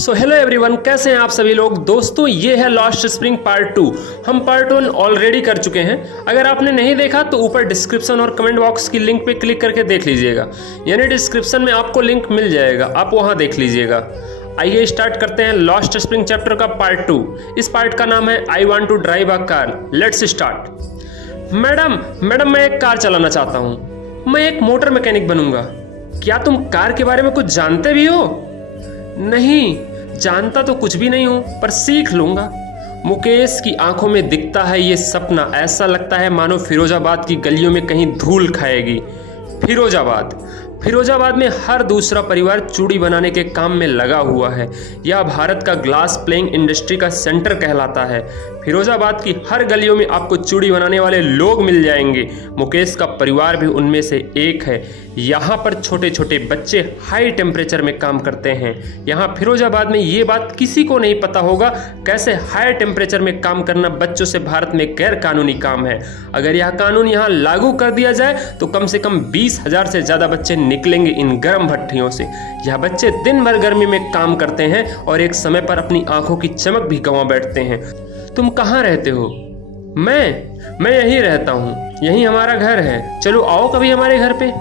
So hello everyone, कैसे हैं आप सभी लोग। दोस्तों ये है लॉस्ट स्प्रिंग पार्ट 2। हम पार्ट 1 ऑलरेडी कर चुके हैं। अगर आपने नहीं देखा तो ऊपर डिस्क्रिप्शन और कमेंट बॉक्स की लिंक पे क्लिक करके देख लीजिएगा, यानी डिस्क्रिप्शन में आपको लिंक मिल जाएगा, आप वहां देख लीजिएगा। आइए स्टार्ट करते हैं लॉस्ट स्प्रिंग चैप्टर का पार्ट 2। इस पार्ट का नाम है I want to drive a car. Let's start. Madam मैं एक कार चलाना चाहता हूँ। मैं एक मोटर मैकेनिक बनूंगा। क्या तुम कार के बारे में कुछ जानते भी हो? नहीं, जानता तो कुछ भी नहीं हूं, पर सीख लूंगा। मुकेश की आंखों में दिखता है ये सपना। ऐसा लगता है मानो फिरोजाबाद की गलियों में कहीं धूल खाएगी। फिरोजाबाद में हर दूसरा परिवार चूड़ी बनाने के काम में लगा हुआ है। यह भारत का ग्लास प्लेइंग इंडस्ट्री का सेंटर कहलाता है। फिरोजाबाद की हर गलियों में आपको चूड़ी बनाने वाले लोग मिल जाएंगे। मुकेश का परिवार भी उनमें से एक है। यहाँ पर छोटे छोटे बच्चे हाई टेम्परेचर में काम करते हैं। यहाँ फिरोजाबाद में ये बात किसी को नहीं पता होगा कैसे हाई टेम्परेचर में काम करना बच्चों से भारत में गैर कानूनी काम है। अगर यह कानून यहाँ लागू कर दिया जाए तो कम से कम 20,000 से ज़्यादा बच्चे निकलेंगे इन गर्म भट्टियों से। यह बच्चे दिन भर गर्मी में काम करते हैं और एक समय पर अपनी आंखों की चमक भी गंवा बैठते हैं। तुम कहाँ रहते हो? मैं यहीं रहता हूँ, यहीं हमारा घर है। चलो आओ कभी हमारे घर पे।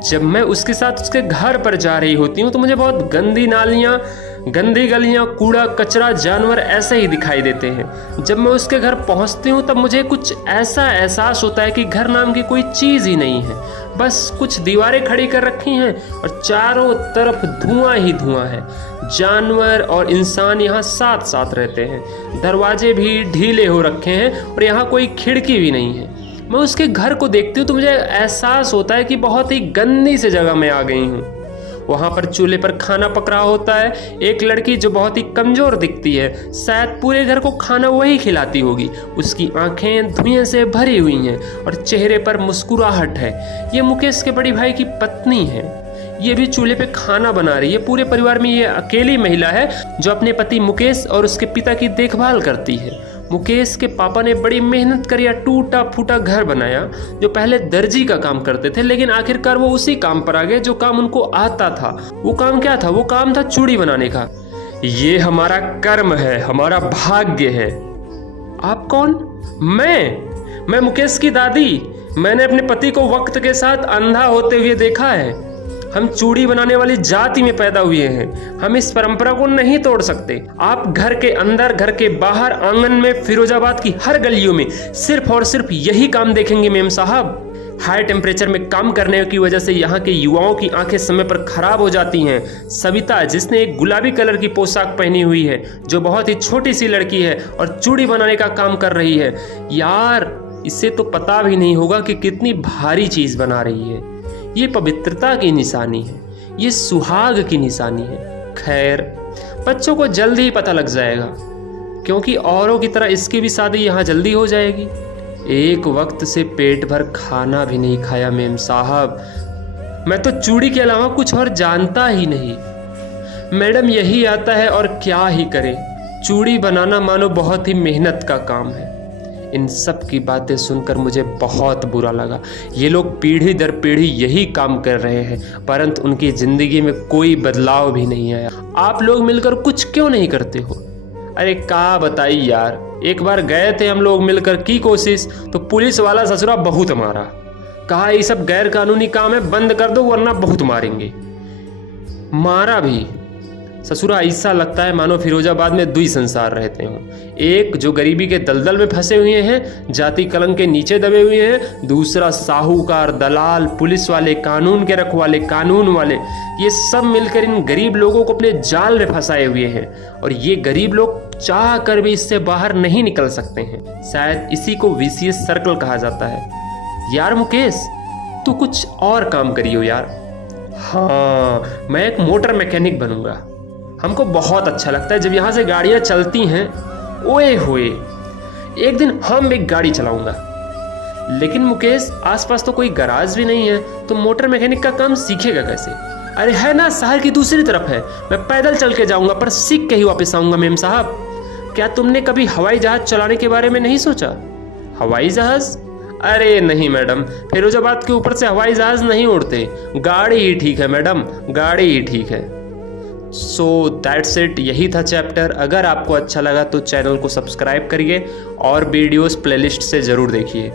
जब मैं उसके साथ उसके घर पर जा रही होती हूँ तो मुझे बहुत गंदी नालियाँ, गंदी गलियाँ, कूड़ा कचरा, जानवर ऐसे ही दिखाई देते हैं। जब मैं उसके घर पहुँचती हूँ तब मुझे कुछ ऐसा एहसास होता है कि घर नाम की कोई चीज़ ही नहीं है। बस कुछ दीवारें खड़ी कर रखी हैं और चारों तरफ धुआं ही धुआं है। जानवर और इंसान यहाँ साथ साथ रहते हैं। दरवाजे भी ढीले हो रखे हैं और यहाँ कोई खिड़की भी नहीं है। मैं उसके घर को देखती हूँ तो मुझे एहसास होता है कि बहुत ही गंदी सी जगह में आ गई हूँ। वहाँ पर चूल्हे पर खाना पक रहा होता है। एक लड़की जो बहुत ही कमज़ोर दिखती है, शायद पूरे घर को खाना वही खिलाती होगी। उसकी आंखें धुएं से भरी हुई हैं और चेहरे पर मुस्कुराहट है। ये मुकेश के बड़ी भाई की पत्नी है। ये भी चूल्हे पे खाना बना रही है। पूरे परिवार में ये अकेली महिला है जो अपने पति मुकेश और उसके पिता की देखभाल करती है। मुकेश के पापा ने बड़ी मेहनत कर यह टूटा फूटा घर बनाया। जो पहले दर्जी का काम करते थे, लेकिन आखिरकार वो उसी काम पर आ गए जो काम उनको आता था। वो काम क्या था? वो काम था चूड़ी बनाने का। ये हमारा कर्म है, हमारा भाग्य है। आप कौन? मैं मुकेश की दादी। मैंने अपने पति को वक्त के साथ अंधा होते हुए देखा है। हम चूड़ी बनाने वाली जाति में पैदा हुए हैं। हम इस परंपरा को नहीं तोड़ सकते। आप घर के अंदर, घर के बाहर, आंगन में, फिरोजाबाद की हर गलियों में सिर्फ और सिर्फ यही काम देखेंगे मेम साहब। हाई टेम्परेचर में काम करने की वजह से यहाँ के युवाओं की आंखें समय पर खराब हो जाती हैं। सविता, जिसने एक गुलाबी कलर की पोशाक पहनी हुई है, जो बहुत ही छोटी सी लड़की है और चूड़ी बनाने का काम कर रही है। यार, इसे तो पता भी नहीं होगा कि कितनी भारी चीज बना रही है। ये पवित्रता की निशानी है, ये सुहाग की निशानी है। खैर, बच्चों को जल्दी ही पता लग जाएगा, क्योंकि औरों की तरह इसकी भी शादी यहाँ जल्दी हो जाएगी। एक वक्त से पेट भर खाना भी नहीं खाया मेम साहब। मैं तो चूड़ी के अलावा कुछ और जानता ही नहीं। मैडम यही आता है और क्या ही करे। चूड़ी बनाना मानो बहुत ही मेहनत का काम है। इन सब की बातें सुनकर मुझे बहुत बुरा लगा। ये लोग पीढ़ी दर पीढ़ी यही काम कर रहे हैं, परंतु उनकी जिंदगी में कोई बदलाव भी नहीं आया। आप लोग मिलकर कुछ क्यों नहीं करते हो? अरे क्या बताइए यार, एक बार गए थे हम लोग मिलकर की कोशिश, तो पुलिस वाला ससुरा बहुत मारा। कहा ये सब गैर कानूनी काम है, बंद कर दो वरना बहुत मारेंगे। मारा भी। ससुरा ऐसा लगता है मानो फिरोजाबाद में दुई संसार रहते हों। एक जो गरीबी के दलदल में फंसे हुए हैं, जाति कलंक के नीचे दबे हुए हैं। दूसरा साहूकार, दलाल, पुलिस वाले, कानून के रखवाले, कानून वाले, ये सब मिलकर इन गरीब लोगों को अपने जाल में फंसाए हुए हैं। और ये गरीब लोग चाह कर भी इससे बाहर नहीं निकल सकते हैं। शायद इसी को विशियस सर्कल कहा जाता है। यार मुकेश, तू कुछ और काम करियो यार। हाँ, मैं एक मोटर मैकेनिक बनूंगा। हमको बहुत अच्छा लगता है जब यहाँ से गाड़ियाँ चलती हैं। ओए होए, एक दिन हम एक गाड़ी चलाऊंगा। लेकिन मुकेश, आसपास तो कोई गराज भी नहीं है, तो मोटर मैकेनिक का काम सीखेगा कैसे? अरे है ना, शहर की दूसरी तरफ है। मैं पैदल चल के जाऊंगा, पर सीख के ही वापस आऊंगा मेम साहब। क्या तुमने कभी हवाई जहाज चलाने के बारे में नहीं सोचा? हवाई जहाज? अरे नहीं मैडम, फिरोजाबाद के ऊपर से हवाई जहाज नहीं उड़ते। गाड़ी ही ठीक है मैडम, गाड़ी ही ठीक है। सो दैट्स इट, यही था चैप्टर। अगर आपको अच्छा लगा तो चैनल को सब्सक्राइब करिए और वीडियोस प्लेलिस्ट से ज़रूर देखिए।